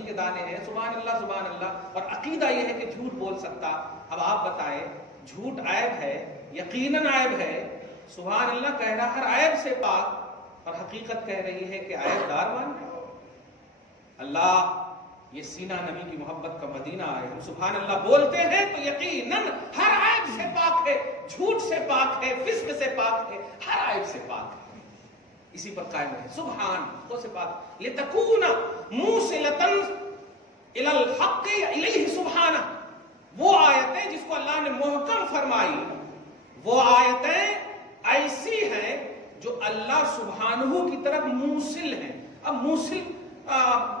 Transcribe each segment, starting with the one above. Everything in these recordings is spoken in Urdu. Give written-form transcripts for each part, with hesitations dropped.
کے دانے ہیں، سبحان اللہ، اور عقیدہ یہ ہے کہ جھوٹ بول سکتا۔ اب آپ بتائیں، جھوٹ عیب ہے، یقیناً عیب ہے، سبحان اللہ کہہ رہا ہر عیب سے پاک، اور حقیقت کہہ رہی ہے کہ عیب دار مان ہے۔ اللہ، یہ سینہ نبی کی محبت کا مدینہ ہے، ہم سبحان اللہ بولتے ہیں تو یقیناً ہر عیب سے پاک ہے، جھوٹ سے پاک ہے، فسق سے پاک ہے، ہر عیب سے پاک ہے، اسی پر قائم ہے، سبحان کو سے پاک۔ لتکون موصلۃ الی الحق الیہ سبحانہ، وہ آیتیں جس کو اللہ نے محکم فرمائی، وہ آیتیں ایسی ہیں جو اللہ سبحانہ کی طرف موصل ہیں۔ اب موصل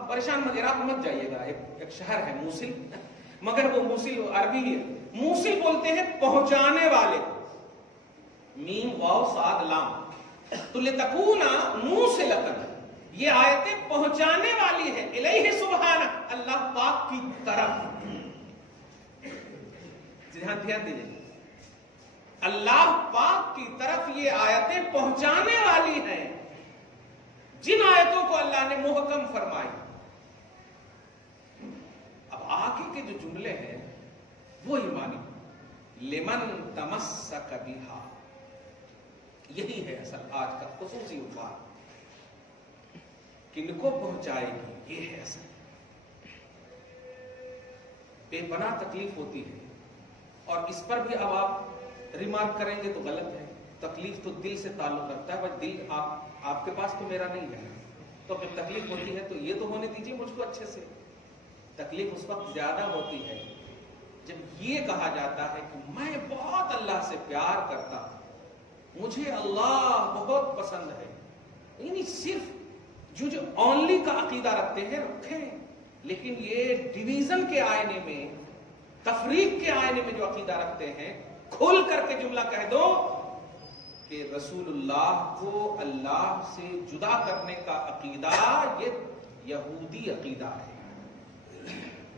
پریشان عراق مت جائیے گا، ایک شہر ہے موصل، مگر وہ موصل عربی ہے، موصل بولتے ہیں پہنچانے والے، میم واو صاد لام، تو لتکون موصلۃ، یہ آیتیں پہنچانے والی ہیں، الیہ سبحانہ، اللہ پاک کی طرف۔ دھیان دیجیے، اللہ پاک کی طرف یہ آیتیں پہنچانے والی ہیں، جن آیتوں کو اللہ نے محکم فرمائی۔ اب آگے کے جو جملے ہیں وہ ایمانی، لمن تمسک بہا، یہی ہے اصل آج کا خصوصی عنوان، کن کو پہنچائے گی، یہ ہے اصل۔ بے پناہ تکلیف ہوتی ہے، اور اس پر بھی اب آپ ریمارک کریں گے تو غلط ہے، تکلیف تو دل سے تعلق رکھتا ہے، بس دل آپ کے پاس تو میرا نہیں ہے، تو پھر تکلیف ہوتی ہے تو یہ تو ہونے دیجیے مجھ کو اچھے سے۔ تکلیف اس وقت زیادہ ہوتی ہے جب یہ کہا جاتا ہے کہ میں بہت اللہ سے پیار کرتا ہوں، مجھے اللہ بہت پسند ہے، یعنی صرف جو اونلی کا عقیدہ رکھتے ہیں رکھیں، لیکن یہ ڈویژن کے آئینے میں، تفریق کے آئینے میں جو عقیدہ رکھتے ہیں، کھول کر کے جملہ کہہ دو کہ رسول اللہ کو اللہ سے جدا کرنے کا عقیدہ یہ یہودی عقیدہ ہے۔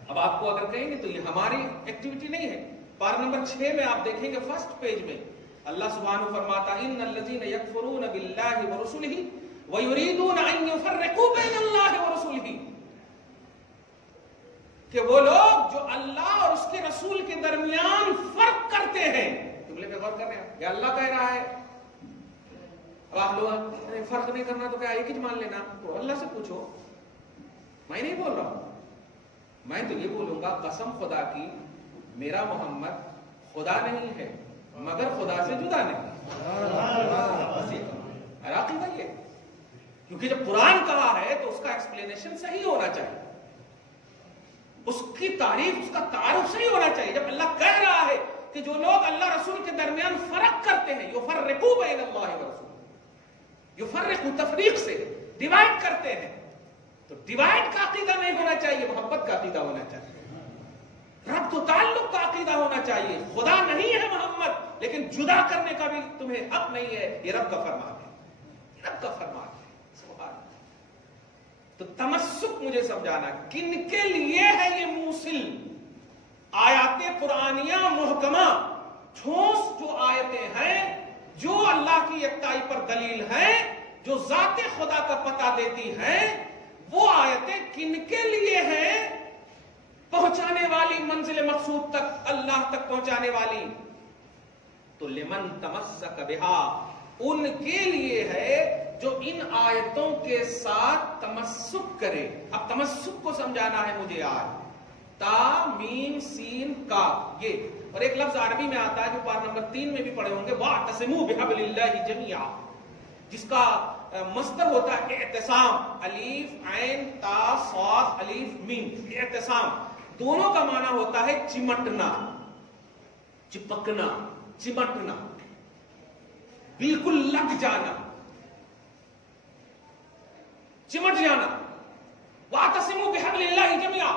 اب آپ کو اگر کہیں گے تو یہ ہماری ایکٹیویٹی نہیں ہے، پارہ نمبر 6 میں آپ دیکھیں گے فرسٹ پیج میں اللہ سبحانہ فرماتا ان الذین یکفرون باللہ ورسلہ ویریدون ان یفرقوا بین اللہ ورسلہ، کہ وہ لوگ جو اللہ اور اس کے رسول کے درمیان فرق کرتے ہیں۔ جملے پہ غور کر رہے ہیں، یا اللہ کہہ رہا ہے، اب آپ لوگ فرق نہیں کرنا تو کیا ایک ہی مان لینا، تو اللہ سے پوچھو، میں نہیں بول رہا ہوں، میں تو یہ بولوں گا قسم خدا کی میرا محمد خدا نہیں ہے مگر خدا سے جدا نہیں، عقیدہ یہ، کیونکہ جب قرآن کہا ہے تو اس کا ایکسپلینیشن صحیح ہونا چاہیے، اس کی تعریف، اس کا تعارف صحیح ہونا چاہیے۔ جب اللہ کہہ رہا ہے کہ جو لوگ اللہ رسول کے درمیان فرق کرتے ہیں، یفرقوا بین اللہ ورسولہ، یفرقوا تفریق سے ڈیوائڈ کرتے ہیں، تو ڈیوائڈ کا عقیدہ نہیں ہونا چاہیے، محبت کا عقیدہ ہونا چاہیے، ربط و تعلق کا عقیدہ ہونا چاہیے۔ خدا نہیں ہے محمد، لیکن جدا کرنے کا بھی تمہیں حق نہیں ہے، یہ رب کا فرمان ہے، رب کا فرمان ہے، سبحان اللہ۔ تو تمسک مجھے سمجھانا کن کے لیے ہے یہ موصل، آیات قرآنیہ محکمہ، ٹھوس جو آیتیں ہیں، جو اللہ کی یکتائی پر دلیل ہیں، جو ذات خدا کا پتہ دیتی ہیں، وہ آیتیں کن کے لیے ہیں؟ پہنچانے والی، منزل مقصود تک، اللہ تک پہنچانے والی، تو لمن تمسک بہا، ان کے لیے ہے جو ان آیتوں کے ساتھ تمسک کرے۔ اب تمسک کو سمجھانا ہے مجھے آج، تا میم سین کاف، یہ، اور ایک لفظ عربی میں آتا ہے جو پارہ نمبر 3 میں بھی پڑھے ہوں گے، وَاعْتَصِمُوا بِحَبْلِ اللَّهِ جَمِيعًا، جس کا مصدر ہوتا ہے اعتصام، الف عین تا صاد الف میم، اعتصام، دونوں کا معنی ہوتا ہے چمٹنا، چپکنا، چمٹنا، بالکل لگ جانا، چمٹ جانا۔ وَاعْتَصِمُوا بِحَبْلِ اللَّهِ جَمِيعًا،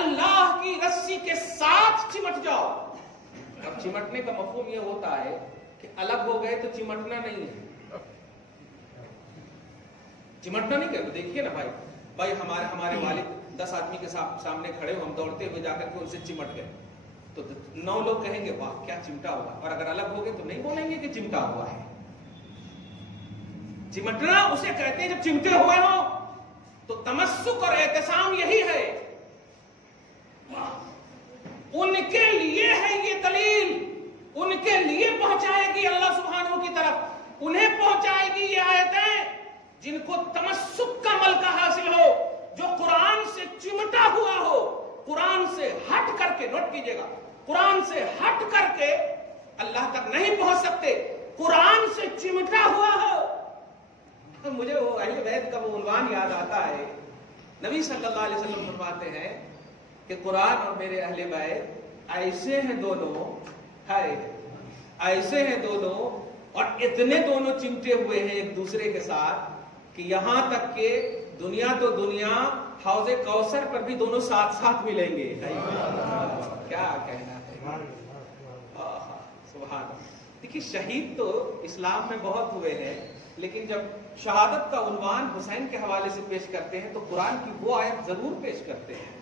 اللہ کی رسی کے ساتھ چمٹ جاؤ۔ اب چمٹنے کا مفہوم یہ ہوتا ہے کہ الگ ہو گئے تو چمٹنا نہیں ہے، چمٹنا نہیں کہ دیکھیے نا بھائی ہمارے والد 10 آدمی کے سامنے کھڑے ہو، ہم دوڑتے ہوئے جا کر کے ان سے چمٹ گئے تو 9 لوگ کہیں گے واہ کیا چمٹا ہوا، اور اگر الگ ہو گئے تو نہیں بولیں گے کہ چمٹا ہوا ہے۔ چمٹنا اسے کہتے ہیں جب چمٹے ہوئے ہو، تو تمسک اور اعتصام یہی ہے کو تمسک کا ملکہ حاصل ہو، جو قرآن سے چمٹا ہوا ہو، قرآن سے ہٹ کر کے، نوٹ کیجئے گا، قرآن سے ہٹ کر کے اللہ تک نہیں پہنچ سکتے، قرآن سے چمٹا ہوا ہو۔ مجھے وہ اہل بیت کا وہ عنوان یاد آتا ہے، نبی صلی اللہ علیہ وسلم فرماتے ہیں کہ قرآن اور میرے اہل بیت ایسے ہیں دونوں، ایسے ہیں دونوں، اور اتنے دونوں چمٹے ہوئے ہیں ایک دوسرے کے ساتھ کہ یہاں تک کہ دنیا تو دنیا، حوض کوثر پر بھی دونوں ساتھ ساتھ ملیں گے۔ کیا کہنا ہے، سبحان اللہ۔ دیکھیے شہید تو اسلام میں بہت ہوئے ہیں، لیکن جب شہادت کا عنوان حسین کے حوالے سے پیش کرتے ہیں تو قرآن کی وہ آیت ضرور پیش کرتے ہیں۔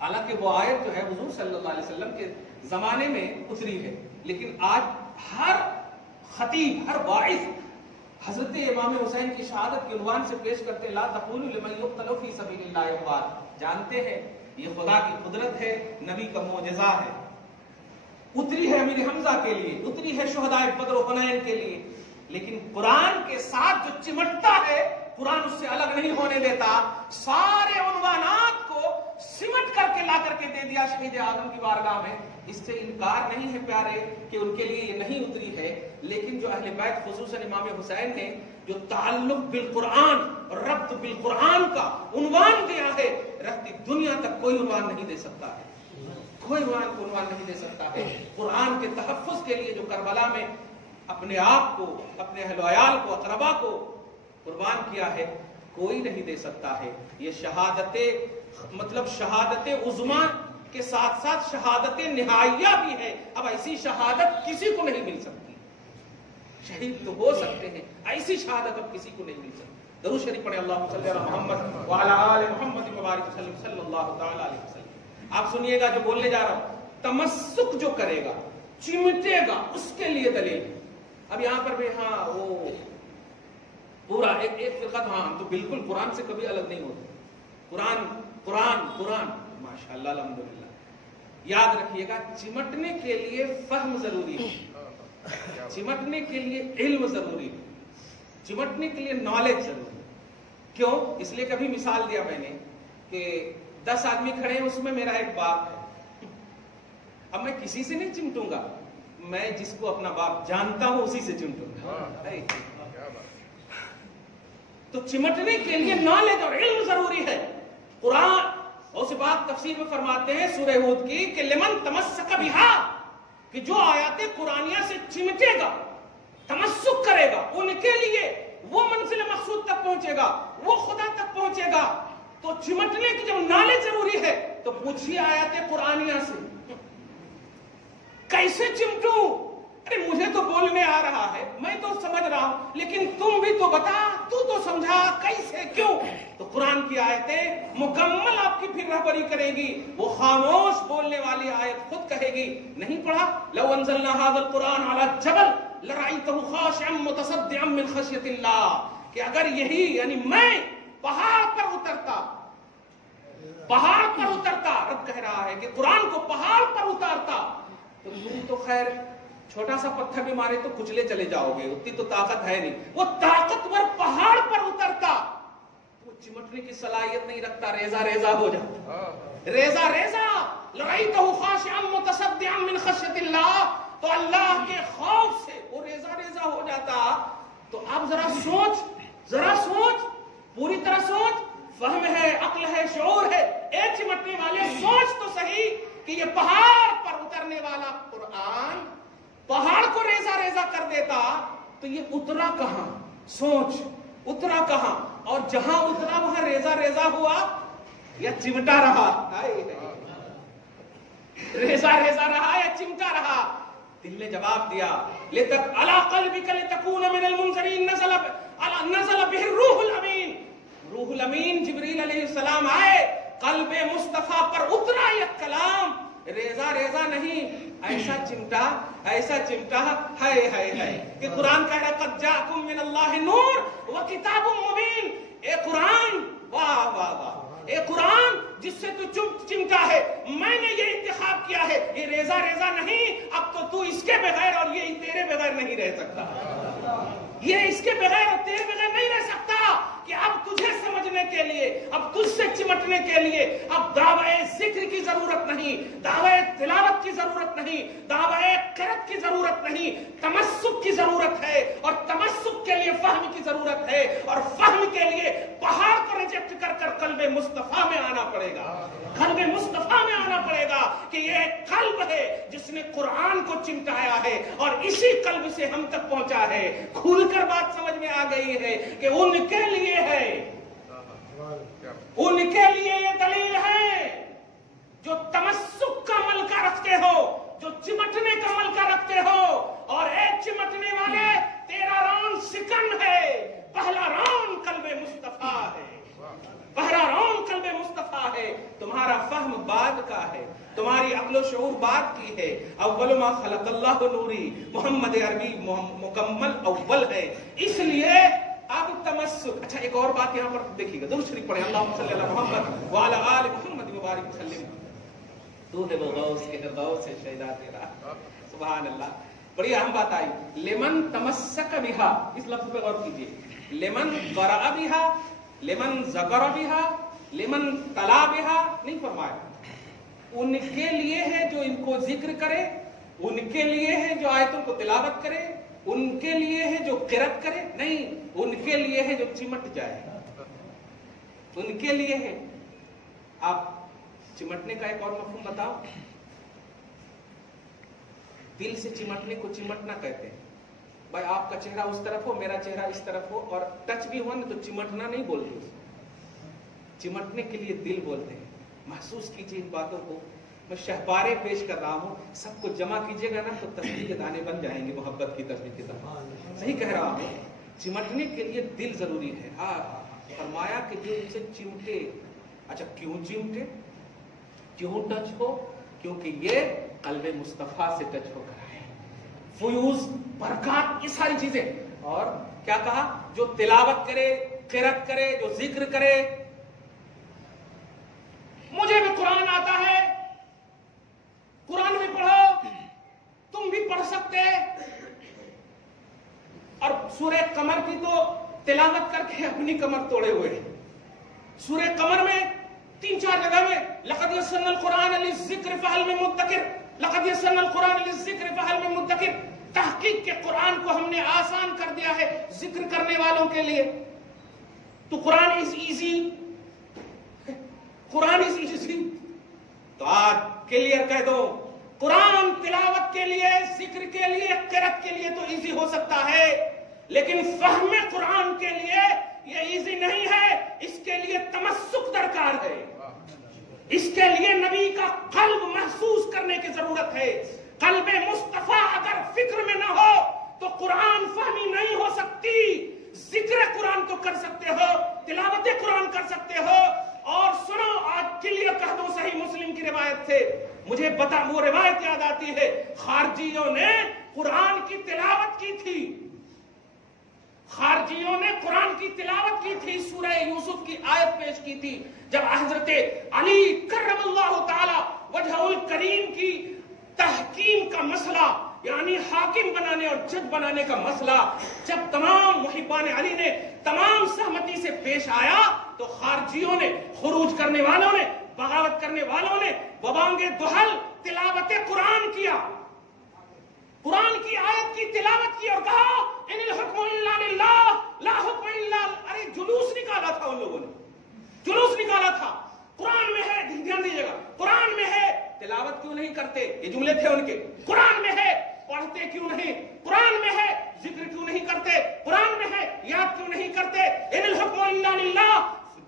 حالانکہ وہ آیت جو ہے حضور صلی اللہ علیہ وسلم کے زمانے میں اتری ہے، لیکن آج ہر خطیب، ہر واعظ حضرت امام حسین کی شہادت کے عنوان سے پیش کرتے ہیں، لا تقولوا لمن یقتل فی سبیل اللہ اموات۔ جانتے ہیں یہ خدا کی قدرت ہے، نبی کا معجزہ ہے۔ اتری ہے امیر حمزہ کے لیے، اتری ہے شہدائے بدر و حنین کے لیے، لیکن قرآن کے ساتھ جو چمٹتا ہے قرآن اس سے الگ نہیں ہونے دیتا۔ سارے عنوانات کو سمٹ کر کے لا کر کے دے دیا شہید اعظم کی بارگاہ میں۔ اس سے انکار نہیں ہے پیارے کہ ان کے لیے یہ نہیں اتری ہے، لیکن جو اہل بیت خصوصاً امام حسین نے جو تعلق بالقرآن اور ربط بالقرآن کا عنوان دیا ہے، رہتی دنیا تک کوئی عنوان نہیں دے سکتا ہے، کوئی عنوان نہیں دے سکتا ہے۔ قرآن کے تحفظ کے لیے جو کربلا میں اپنے آپ کو، اپنے اہل و عیال کو، اقربا کو قربان کیا ہے، کوئی نہیں دے سکتا ہے۔ یہ شہادت، مطلب شہادت عظما کے ساتھ ساتھ شہادت نہائیہ بھی ہے۔ اب ایسی شہادت کسی کو نہیں مل سکتی، شہید تو ہو سکتے ہیں، ایسی شہادت اب کسی کو نہیں مل سکتی۔ درود شریف پڑھیں، اللہم صلی علی محمد وعلی آل محمد وبارک وسلم صلی اللہ تعالی علیہ وسلم۔ آپ سنیے گا جو بولنے جا رہا ہوں، تمسک جو کرے گا، چمٹے گا، اس کے لیے دلیل۔ اب یہاں پر بھی ہاں وہ پورا ایک فرقہ، ہاں ہم تو بالکل قرآن سے کبھی الگ نہیں ہوتے، قرآن قرآن قرآن، ماشاءاللہ الحمدللہ۔ یاد رکھیے گا چمٹنے کے لیے فہم ضروری ہے، چمٹنے کے لیے علم ضروری ہے، چمٹنے کے لیے نالج ضروری ہے۔ کیوں؟ اس لیے کبھی مثال دیا میں نے کہ 10 آدمی کھڑے ہیں، اس میں میرا ایک باپ ہے، اب میں کسی سے نہیں چمٹوں گا، میں جس کو اپنا باپ جانتا ہوں اسی سے چمٹوں گا۔ تو چمٹنے کے لیے نالج اور علم ضروری ہے۔ قرآن اور بات تفسیر میں فرماتے ہیں سورہ ہود کی کہ لمن تمسک بہا، کہ جو آیات قرآنیہ سے چمٹے گا، تمسک کرے گا، ان کے لیے وہ منزل مقصود تک پہنچے گا، وہ خدا تک پہنچے گا۔ تو چمٹنے کی جب نالج ضروری ہے تو پوچھیے آیات قرآنیہ سے کیسے چمٹوں؟ ارے مجھے تو بولنے آ رہا ہے، میں تو سمجھ رہا ہوں، لیکن تم بھی تو بتا، تو سمجھا کیسے، کیوں؟ تو قرآن کی آیتیں مکمل آپ کی پھر رہبری کرے گی، وہ خاموش بولنے والی آیت خود کہے گی۔ نہیں پڑھا لو انزلنا هذا القرآن على جبل لرأيته خاشعا متصدعا من خشية اللہ، کہ اگر یہی یعنی میں پہاڑ پر اترتا، پہاڑ پر اترتا، رب کہہ رہا ہے کہ قرآن کو پہاڑ پر اتارتا تو تم تو خیر چھوٹا سا پتھر بھی مارے تو کچلے چلے جاؤ گے، اتنی تو طاقت ہے نہیں، وہ طاقتور پہاڑ پر اترتا تو چمٹنے کی صلاحیت نہیں رکھتا، ریزہ ریزہ ہو جاتا، ریزہ ریزہ، لرأيته خاشعا متصدعا من خشية اللہ، تو اللہ کے خوف سے وہ ریزہ ریزہ ہو جاتا۔ تو آپ ذرا سوچ، پوری طرح سوچ، فہم ہے، عقل ہے، شعور ہے، اے چمٹنے والے سوچ تو صحیح کہ یہ پہاڑ پر اترنے والا قرآن پہاڑ کو ریزہ ریزہ کر دیتا تو یہ اترا کہاں؟ سوچ، اترا کہاں؟ اور جہاں اترا وہاں ریزہ ریزہ ہوا یا چمٹا رہا؟ ریزہ ریزہ رہا یا چمٹا رہا؟ دل نے جواب دیا، لتک علی قلبک لتکون من المنذرین، نزل بہ الروح الامین، روح الامین جبریل علیہ السلام آئے، قلب مصطفیٰ پر اترا یہ کلام، ریزہ ریزہ نہیں، ایسا چمٹا ہے کہ قرآن کہہ رہا قد جاءکم من اللہ نور وکتاب مبین۔ اے قرآن، واہ واہ واہ، اے قرآن جس سے تو چمٹا ہے، میں نے یہ انتخاب کیا ہے، یہ ریزہ ریزہ نہیں، اب تو اس کے بغیر اور یہ تیرے بغیر نہیں رہ سکتا، یہ اس کے بغیر اور تیرے بغیر نہیں رہ سکتا کہ اب تجھے سمجھنے کے لیے، اب تجھ سے چمٹنے کے لیے اب دعوی ذکر کی ضرورت نہیں، دعوی تلاوت کی ضرورت نہیں، دعوی قرأت کی ضرورت نہیں، تمسک کی ضرورت ہے، اور تمسک کے لیے فہم کی ضرورت ہے، اور فہم کے لیے پہاڑ کو ریجیکٹ کر کر قلب مصطفیٰ میں آنا پڑے گا، قلب مصطفیٰ میں آنا پڑے گا کہ یہ قلب ہے جس نے قرآن کو چمٹایا ہے اور اسی قلب سے ہم تک پہنچا ہے۔ کھل کر بات سمجھ میں آ گئی ہے کہ ان کے لیے ہے، ان کے لیے یہ دلیل ہے جو تمسک کا ملکہ رکھتے ہو، جو چمٹنے کا ملکہ رکھتے ہو، اور ایک چمٹنے والے تیرا رون سکن ہے، پہلا رون قلب مصطفیٰ ہے، پہلا رون قلب مصطفیٰ ہے۔ تمہارا فہم بعد کا ہے، تمہاری عقل و شعور بعد کی ہے۔ اول ما خلق اللہ نوری، محمد عربی مکمل اول ہے، اس لیے اب تمسک۔ اچھا ایک اور بات یہاں پر دیکھیے گا، درود شریف پڑھیں، اللہم صلی علی محمد وعلی آل محمد مبارک وسلم۔ تو ہے وہ غوث کے غوث شیدا تیرا، سبحان اللہ۔ بڑی اہم بات آئی، لمن تمسک بہا، اس لفظ پہ غور کیجیے، لمن قرأ بہا، لمن ذکر بہا، لمن تلا بہا نہیں فرمایا۔ ان کے لیے ہے جو ان کو ذکر کرے، ان کے لیے ہے جو آیتوں کو تلاوت کرے، ان کے لیے ہے جو قرأت کرے، نہیں، ان کے لیے ہے جو چمٹ جائے، ان کے لیے ہے۔ آپ چمٹنے کا ایک اور مفہوم بتاؤ۔ دل سے چمٹنے کو چمٹنا کہتے ہیں۔ بھائی آپ کا چہرہ اس طرف ہو، میرا چہرہ اس طرف ہو، اور ٹچ بھی ہو نا تو چمٹنا نہیں بولتے، چمٹنے کے لیے دل بولتے ہیں۔ محسوس کیجیے ان باتوں کو، میں شہپارے پیش کر رہا ہوں، سب کو جمع کیجیے گا نا تو تصویر کے دانے بن جائیں گے، محبت کی تصویر کے دانے۔ صحیح کہہ رہا ہوں، چمٹنے کے لیے دل ضروری ہے۔ ہاں فرمایا کہ جو ان سے چمٹے۔ اچھا کیوں چمٹے، کیوں ٹچ ہو؟ کیونکہ یہ قلب مصطفیٰ سے ٹچ ہو کر آئے، فیوز، برکات، یہ ساری چیزیں۔ اور کیا کہا؟ جو تلاوت کرے، قرأت کرے، جو ذکر کرے۔ مجھے بھی قرآن آتا ہے، قرآن بھی پڑھو، تم بھی پڑھ سکتے، اور سورہ قمر کی تو تلاوت کر کے اپنی کمر توڑے ہوئے ہیں۔ سورہ قمر میں 3-4 جگہ میں لقد یسرنا القرآن للذکر فہل من مدکر، لقد یسرنا القرآن للذکر فہل من مدکر۔ تحقیق کے قرآن کو ہم نے آسان کر دیا ہے ذکر کرنے والوں کے لیے۔ تو قرآن is easy, Quran is easy, تو آج کلیئر کہہ دو، قرآن تلاوت کے لیے، ذکر کے لیے، قرأت کے لیے تو ایزی ہو سکتا ہے، لیکن فہم قرآن کے لیے یہ ایزی نہیں ہے۔ اس کے لیے تمسک درکار ہے، اس کے لیے نبی کا قلب محسوس کرنے کی ضرورت ہے۔ قلب مصطفیٰ اگر فکر میں نہ ہو تو قرآن فہمی نہیں ہو سکتی۔ ذکر قرآن تو کر سکتے ہو، تلاوت قرآن کر سکتے ہو، اور سنو آج کلیئر کہہ دو صحیح مسلم کی روایت سے، مجھے وہ روایت یاد آتی ہے، خارجیوں نے قرآن کی تلاوت کی تھی، خارجیوں نے قرآن کی تلاوت کی تھی، سورہ یوسف کی آیت پیش کی تھی، جب حضرت علی کرم اللہ تعالی وجہ الکریم کی تحکیم کا مسئلہ، یعنی حاکم بنانے اور جج بنانے کا مسئلہ جب تمام محبان علی نے تمام سہمتی سے پیش آیا تو خارجیوں نے، خروج کرنے والوں نے، بغاوت کرنے والوں نے ببانگ دہل تلاوت قرآن کیا، قرآن کی آیت کی تلاوت کی، اور کہا ان الحکم الا للہ لا حکم الا، ارے جلوس نکالا تھا ان لوگوں نے، جلوس نکالا تھا۔ قرآن میں ہے، دھیان دیجیے گا، قرآن میں ہے، تلاوت کیوں نہیں کرتے؟ یہ جملے تھے ان کے، قرآن میں ہے، پڑھتے کیوں نہیں؟ قرآن میں ہے، ذکر کیوں نہیں کرتے؟ قرآن میں ہے، یاد کیوں نہیں کرتے؟ ان الحکم الا للہ،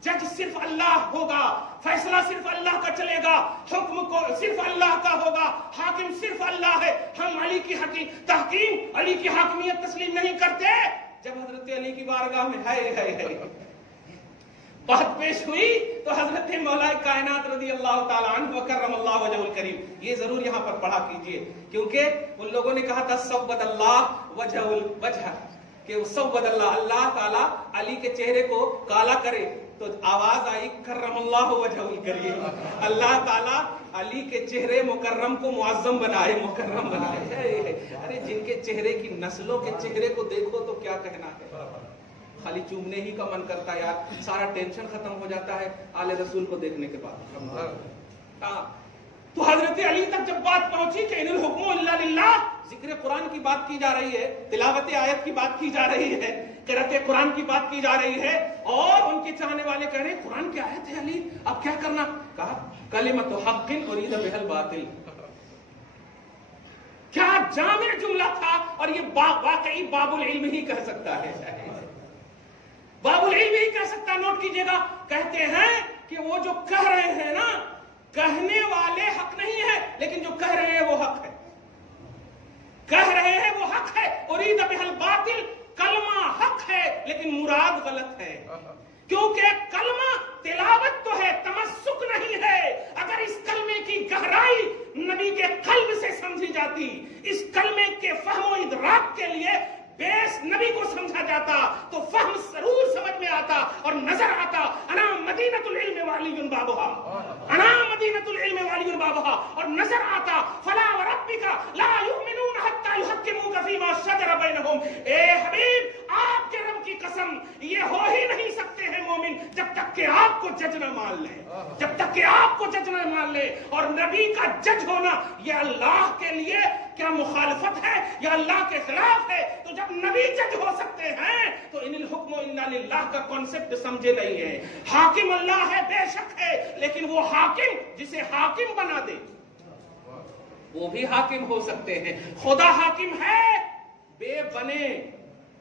جج صرف اللہ ہوگا، فیصلہ صرف اللہ کا چلے گا، حکم کو صرف اللہ کا ہوگا، حاکم صرف اللہ ہے، ہم علی کی تحکیم، علی کی حاکمیت تسلیم نہیں کرتے۔ جب حضرت علی کی بارگاہ میں ہے بات پیش ہوئی تو حضرت مولا کائنات رضی اللہ تعالیٰ عنہ وکرم اللہ وجہ الکریم، یہ ضرور یہاں پر پڑھا کیجئے، کیونکہ ان لوگوں نے کہا تھا سود اللہ وجہ الوجہ، کہ سود اللہ، اللہ تعالیٰ علی کے چہرے کو کالا کرے، تو آواز آئی کرم اللہ وجہ الکریم، اللہ تعالیٰ علی کے چہرے مکرم کو معظم بنائے، مکرم بنائے۔ ارے جن کے چہرے کی نسلوں کے چہرے کو دیکھو تو کیا کہنا ہے، خالی چومنے ہی کا من کرتا ہے یار، سارا ٹینشن ختم ہو جاتا ہے آل رسول کو دیکھنے کے بعد۔ تو حضرت علی تک جب بات پہنچی کہ ان الحکم الا للہ، ذکر قرآن کی بات کی جا رہی ہے، تلاوت آیت کی بات کی جا رہی ہے، قرأت قرآن کی بات کی جا رہی ہے، اور ان کے چاہنے والے کہہ رہے ہیں قرآن کی آیت ہے علی، اب کیا کرنا؟ کہا کلمۃ حق ارید بہا الباطل۔ کیا جامع جملہ تھا، اور یہ واقعی باب العلم ہی کہہ سکتا ہے، باب العلم ہی کہہ سکتا ہے۔ نوٹ کیجئے گا، کہتے ہیں کہ وہ جو کہہ رہے ہیں نا، کہنے والے حق نہیں ہے، لیکن جو کہہ رہے ہیں وہ حق ہے، کہہ رہے ہیں وہ حق ہے۔ ارید بہا الباطل، کلمہ حق ہے لیکن مراد غلط ہے، کیونکہ کلمہ تلاوت تو ہے، تمسک نہیں ہے۔ اگر اس کلمے کی گہرائی نبی کے قلب سے سمجھی جاتی، اس کلمے کے فہم و ادراک کے لیے بیس نبی کو سمجھا جاتا، تو فہم ضرور سمجھ میں آتا اور نظر آتا۔ انا مدینۃ العلم وعلی بابھا، انا مدینۃ العلم وعلی بابھا، اور نظر آتا فلا وربک لا یؤمنون حتی یحکموک فیما شجر بینہم۔ اے حبیب، آپ کے رب کی قسم، یہ ہو ہی نہیں سکتے ہیں مومن جب تک کہ آپ کو جج نہ مان لے، جب تک کہ آپ کو جج نہ مان لے۔ اور نبی کا جج ہونا یہ اللہ کے لیے کیا مخالفت ہے یا اللہ کے خلاف ہے؟ تو جب نبی جج ہو سکتے ہیں تو ان الحکم الا للہ کا کانسیپٹ سمجھے نہیں ہے۔ حاکم اللہ ہے، بے شک ہے، لیکن وہ حاکم جسے حاکم بنا دے وہ بھی حاکم ہو سکتے ہیں۔ خدا حاکم ہے، بے بنے،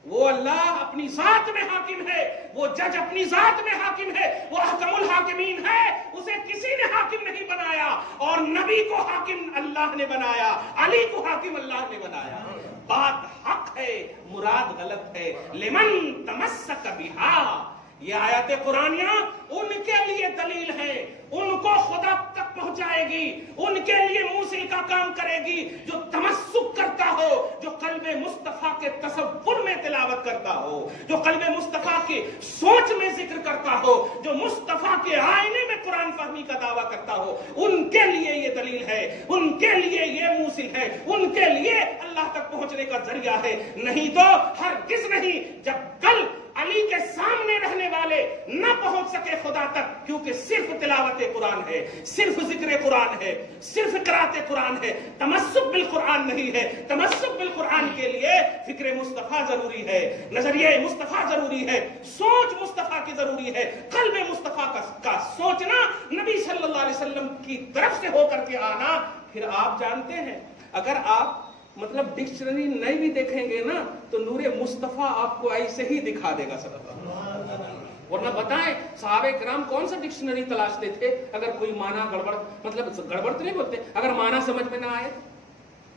وہ اللہ اپنی ذات میں حاکم ہے، وہ جج اپنی ذات میں حاکم ہے، وہ احکم الحاکمین ہے، اسے کسی نے حاکم نہیں بنایا، اور نبی کو حاکم اللہ نے بنایا، علی کو حاکم اللہ نے بنایا۔ بات حق ہے، مراد غلط ہے۔ لمن تمسک بہا، یہ آیات قرآنیہ ان کے لیے دلیل ہے، ان کو خدا تک پہنچائے گی، ان کے لیے موصل کا کام کرے گی، جو تمسک کرتا ہو، جو قلب مصطفیٰ کے تصور میں تلاوت کرتا ہو، جو قلب مصطفیٰ کی سوچ میں ذکر کرتا ہو، جو مصطفیٰ کے آئینے میں قرآن فہمی کا دعویٰ کرتا ہو، ان کے لیے یہ دلیل ہے، ان کے لیے یہ موصل ہے، ان کے لیے اللہ تک پہنچنے کا ذریعہ ہے۔ نہیں تو ہرگز نہیں۔ جب کل علی کے سامنے رہنے والے نہ پہنچ سکے خدا تک، کیونکہ صرف تلاوت قرآن ہے، صرف ذکر قرآن ہے، صرف قرأت قرآن ہے، تمسک بالقرآن نہیں ہے۔ تمسک بالقرآن کے لیے فکر مصطفیٰ ضروری ہے، نظریہ مصطفیٰ ضروری ہے، سوچ مصطفیٰ کی ضروری ہے، قلب مصطفیٰ کا سوچنا، نبی صلی اللہ علیہ وسلم کی طرف سے ہو کر کے آنا۔ پھر آپ جانتے ہیں، اگر آپ مطلب ڈکشنری نہیں بھی دیکھیں گے نا تو نور مصطفیٰ آپ کو ایسے ہی دکھا دے گا سب۔ ورنہ بتائیں صحابہ کرام کون سا ڈکشنری تلاشتے تھے اگر کوئی معنی گڑبڑ، مطلب گڑبڑ تو نہیں بولتے، اگر معنی سمجھ میں نہ آئے۔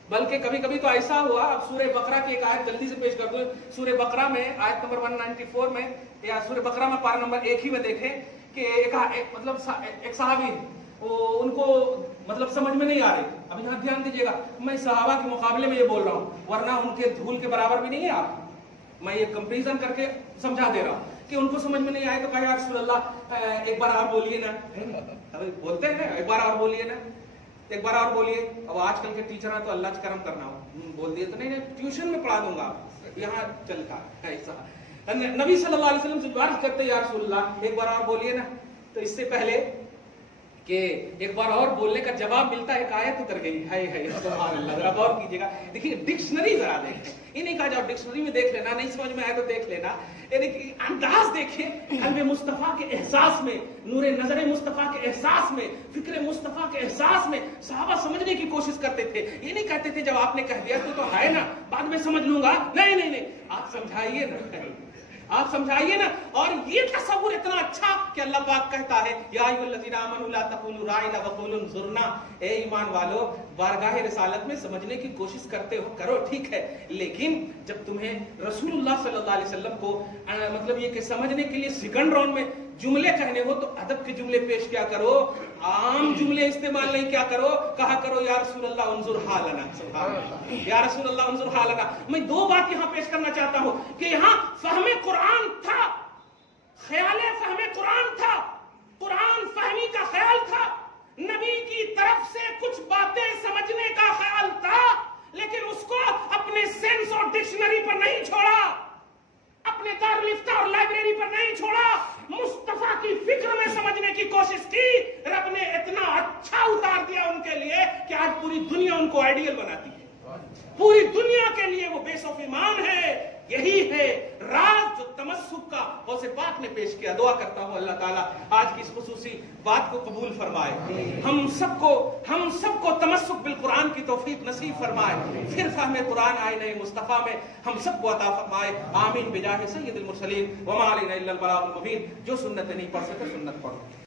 بلکہ کبھی کبھی تو ایسا ہوا، اب سورہ بقرہ کی ایک آیت جلدی سے پیش کر دوں۔ سورہ بقرہ میں آیت نمبر 194 میں، یا سورہ بقرہ میں پارہ نمبر 1 ہی میں دیکھیں کہ ایک صحابی، ان کو مطلب سمجھ میں نہیں آ رہی۔ اب یہاں دھیان دیجیے گا، میں صحابہ کے مقابلے میں یہ بول رہا ہوں، ورنہ ان کے دھول کے برابر بھی نہیں ہے آپ، میں یہ کمپیریزن کر کے سمجھا دے رہا ہوں کہ ان کو سمجھ میں نہیں آئے تو کہا یا رسول اللہ ایک بار اور بولیے نا، بولتے ہیں ایک بار اور بولیے نا، ایک بار اور بولیے۔ اب آج کل کے ٹیچر ہیں تو اللہ کا کرم کرنا ہو، بول دیے تو نہیں ٹیوشن میں پڑھا دوں گا، یہاں چلتا ایسا۔ نبی صلی اللہ علیہ وسلم سے عرض کرتے یا رسول اللہ ایک بار اور بولیے نا، تو اس سے پہلے کہ ایک بار اور بولنے کا جواب ملتا ہے، ایک آیت اتر گئی، ہائے ہائے سبحان اللہ۔ ذرا غور کیجیے گا، دیکھیے ڈکشنری ذرا دیکھیں، یہ نہیں کہا جاؤ ڈکشنری میں دیکھ لینا، نہیں سمجھ میں آئے تو دیکھ لینا، یعنی انداز دیکھیں قلب مصطفیٰ کے احساس میں، نور نظر مصطفیٰ کے احساس میں، فکر مصطفیٰ کے احساس میں صحابہ سمجھنے کی کوشش کرتے تھے۔ یہ نہیں کہتے تھے جب آپ نے کہہ دیا تو ہے نا بعد میں سمجھ لوں گا، نہیں نہیں نہیں، آپ سمجھائیے نا، آپ سمجھائیے نا۔ اور یہ تصور اتنا اچھا کہ اللہ پاک کہتا ہے یا ایھا الذین آمنوا لا تقولوا راعنا وقولوا انظرنا، اے ایمان والو بارگاہ رسالت میں سمجھنے کی کوشش کرتے ہو کرو، ٹھیک ہے، لیکن جب تمہیں رسول اللہ صلی اللہ علیہ وسلم کو مطلب یہ کہ سمجھنے کے لیے سیکنڈ راؤنڈ میں جملے کہنے ہو تو ادب کے جملے پیش کیا کرو، عام جملے استعمال نہیں کیا کرو، کہا کرو یا رسول اللہ انظر حالنا، سبحان اللہ، یا رسول اللہ انظر حالنا۔ میں دو بات یہاں پیش کرنا چاہتا ہوں کہ یہاں فہم قرآن تھا، خیال فہم قرآن تھا، قرآن فہمی کا خیال تھا، نبی کی طرف سے کچھ باتیں سمجھنے کا خیال تھا، لیکن اس کو اپنے سینس اور ڈکشنری پر نہیں چھوڑا، اپنے دارالفتہ اور لائبریری پر نہیں چھوڑا، مصطفیٰ کی فکر میں سمجھنے کی کوشش کی۔ رب نے اتنا اچھا اتار دیا ان کے لیے کہ آج پوری دنیا ان کو آئیڈیل بناتی ہے، پوری دنیا کے لیے وہ بیس آف ایمان ہے۔ یہی ہے راز جو تمسک کا غوث پاک نے پیش کیا۔ دعا کرتا ہوں اللہ تعالیٰ آج کی اس خصوصی بات کو قبول فرمائے، ہم سب کو تمسک بالقرآن کی توفیق نصیب فرمائے، پھر فہم قرآن آئینہ مصطفیٰ میں ہم سب کو عطا فرمائے۔ آمین بجاہ سید المرسلین وما علینا الا البلاغ المبین۔ جو سنت نہیں پڑھ سکے سنت پڑھو۔